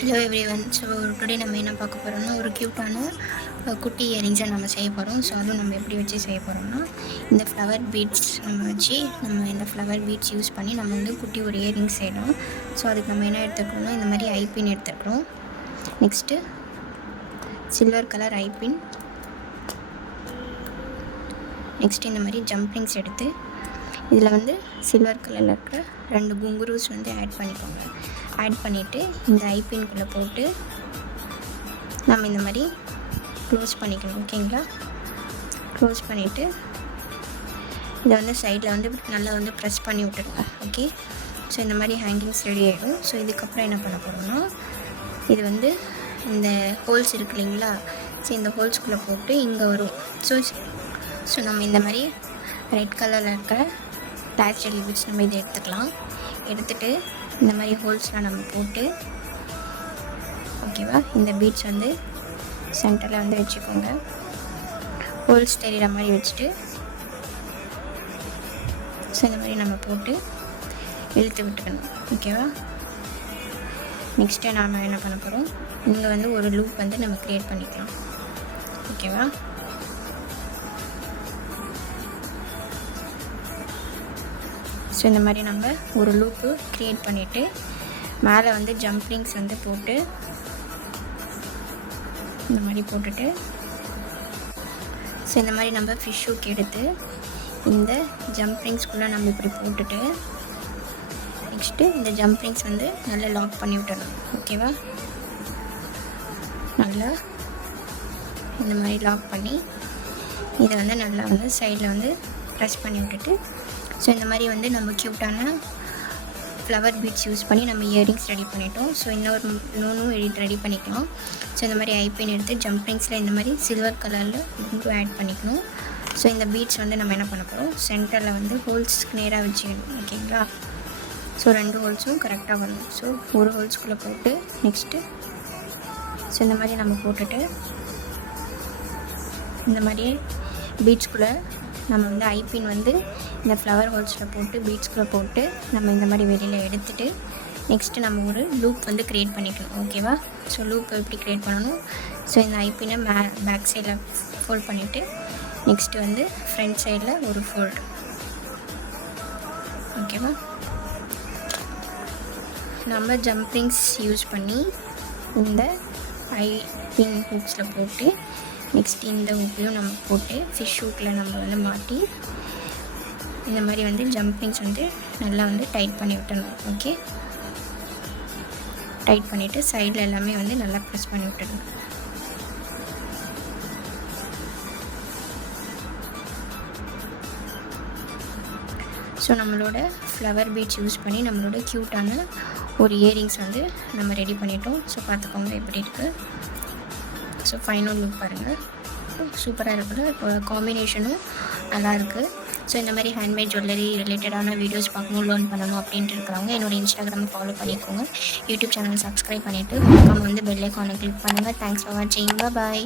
Hello everyone. So today நம்ம என்ன பார்க்க போகிறோம்னா ஒரு க்யூட்டான குட்டி இயரிங்ஸை நம்ம செய்ய போகிறோம். ஸோ அதுவும் நம்ம எப்படி வச்சு செய்ய போகிறோம்னா இந்த ஃப்ளவர் பீட்ஸ் நம்ம இந்த ஃப்ளவர் பீட்ஸ் யூஸ் பண்ணி நம்ம வந்து குட்டி ஒரு இயரிங்ஸ் செய்யணும். ஸோ அதுக்கு நம்ம என்ன எடுத்துக்கிறோம்னா இந்த மாதிரி ஐபின் எடுத்துக்கிறோம். Next silver colour eye pin. Next இந்த மாதிரி ஜம்ப்ரிங்ஸ் எடுத்து இதில் வந்து சில்வர் கலரில் இருக்கிற 2 குங்குரூஸ் வந்து ஆட் பண்ணிக்கோங்க. ஆட் பண்ணிவிட்டு இந்த ஐபின்குள்ளே போட்டு நம்ம இந்த மாதிரி க்ளோஸ் பண்ணிக்கணும். ஓகேங்களா? க்ளோஸ் பண்ணிவிட்டு இதை வந்து சைடில் வந்து நல்லா வந்து ப்ரெஸ் பண்ணி விட்டுருங்க. ஓகே. ஸோ இந்த மாதிரி ஹேங்கிங்ஸ் ரெடி ஆகிடும். ஸோ இதுக்கப்புறம் என்ன பண்ண போகிறோம்னா இது வந்து இந்த ஹோல்ஸ் இருக்கு இல்லைங்களா? ஸோ இந்த ஹோல்ஸ்குள்ளே போட்டு இங்கே வரும். ஸோ நம்ம இந்த மாதிரி ரெட் கலரில் இருக்கிற டேச் ஜெல்லி பீட்ஸ் நம்ம இதை எடுத்துக்கலாம். எடுத்துகிட்டு இந்த மாதிரி ஹோல்ஸ்லாம் நம்ம போட்டு ஓகேவா, இந்த பீட்ஸ் வந்து சென்டரில் வந்து வச்சுக்கோங்க. ஹோல்ஸ் தெரிகிற மாதிரி வச்சுட்டு ஸோ இந்த மாதிரி நம்ம போட்டு இழுத்து விட்டுக்கணும். ஓகேவா? நெக்ஸ்ட்டு நாம் என்ன பண்ண போகிறோம், இங்கே வந்து ஒரு லூப் வந்து நம்ம க்ரியேட் பண்ணிக்கலாம். ஓகேவா? ஸோ இந்த மாதிரி நம்ம ஒரு லூப்பு க்ரியேட் பண்ணிவிட்டு மேலே வந்து ஜம்ப்ரிங்ஸ் வந்து போட்டு இந்த மாதிரி போட்டுட்டு ஸோ இந்த மாதிரி நம்ம ஃபிஷ் ஹூக் எடுத்து இந்த ஜம்ப்ரிங்ஸ்குள்ளே நம்ம இப்படி போட்டுட்டு நெக்ஸ்ட்டு இந்த ஜம்ப்ரிங்ஸ் வந்து நல்லா லாக் பண்ணி விட்டுறணும். ஓகேவா? நல்லா இந்த மாதிரி லாக் பண்ணி இதை வந்து நல்லா வந்து சைடில் வந்து ப்ரெஸ் பண்ணி விட்டுட்டு ஸோ இந்த மாதிரி வந்து நம்ம க்யூட்டான ஃப்ளவர் பீட்ஸ் யூஸ் பண்ணி நம்ம இயரிங்ஸ் ரெடி பண்ணிட்டோம். ஸோ இன்னொரு லோனும் ரெடி பண்ணிக்கலாம். ஸோ இந்த மாதிரி ஐபின் எடுத்து ஜம்ப்ரிங்ஸில் இந்த மாதிரி சில்வர் கலரில் குங்கு ஆட் பண்ணிக்கணும். ஸோ இந்த பீட்ஸ் வந்து நம்ம என்ன பண்ண போகிறோம், சென்டரில் வந்து ஹோல்ஸ்க்கு நேராக வச்சுக்கணும். ஓகேங்களா? ஸோ 2 ஹோல்ஸும் கரெக்டாக வரணும். ஸோ ஒரு ஹோல்ஸ்குள்ளே போட்டு நெக்ஸ்ட்டு ஸோ இந்த மாதிரி நம்ம போட்டுட்டு இந்த மாதிரி பீட்ஸ்குள்ளே நம்ம வந்து ஐபின் வந்து இந்த ஃப்ளவர் ஹோல்ஸில் போட்டு பீட்ஸ்குள்ளே போட்டு நம்ம இந்த மாதிரி வெளியில் எடுத்துகிட்டு நெக்ஸ்ட்டு நம்ம ஒரு லூப் வந்து க்ரியேட் பண்ணிக்கணும். ஓகேவா? ஸோ லூப் எப்படி க்ரியேட் பண்ணணும், ஸோ இந்த ஐபினை பேக் சைடில் ஃபோல்ட் பண்ணிவிட்டு நெக்ஸ்ட்டு வந்து ஃப்ரண்ட் சைடில் ஒரு ஃபோல்ட். ஓகேவா? நம்ம ஜம்ப்ரிங்ஸ் யூஸ் பண்ணி இந்த ஐபின் ஹூக்ஸில் போட்டு நெக்ஸ்ட் இந்த ஹூக்கையும் நம்ம போட்டு ஃபிஷ் ஹூக்கில் நம்ம வந்து மாட்டி இந்த மாதிரி வந்து ஜம்ப்ரிங்ஸ் வந்து நல்லா வந்து டைட் பண்ணி விட்டுடணும். ஓகே. டைட் பண்ணிவிட்டு சைடில் எல்லாமே வந்து நல்லா ப்ரெஸ் பண்ணி விட்டுடணும். ஸோ நம்மளோட ஃப்ளவர் பீட்ஸ் யூஸ் பண்ணி நம்மளோட க்யூட்டான ஒரு இயரிங்ஸ் வந்து நம்ம ரெடி பண்ணிட்டோம். ஸோ பார்த்துக்கோங்க எப்படி இருக்குது. ஸோ ஃபைனல் லுக் பாருங்கள், சூப்பராக இருக்குது. காம்பினேஷனும் நல்லா இருக்குது. ஸோ இந்த மாதிரி ஹேண்ட்மேட் ஜுவல்லரி ரிலேட்டடான வீடியோஸ் பார்க்கணும், லேர்ன் பண்ணணும் அப்படின்ட்டு இருக்கிறவங்க என்னோடய இன்ஸ்டாகிராமை ஃபாலோ பண்ணிக்கோங்க. யூடியூப் சேனல் சப்ஸ்கிரைப் பண்ணிவிட்டு வந்து பெல் ஐக்கானை கிளிக் பண்ணுங்கள். தேங்க்ஸ் ஃபார் வாட்சிங். பாய்.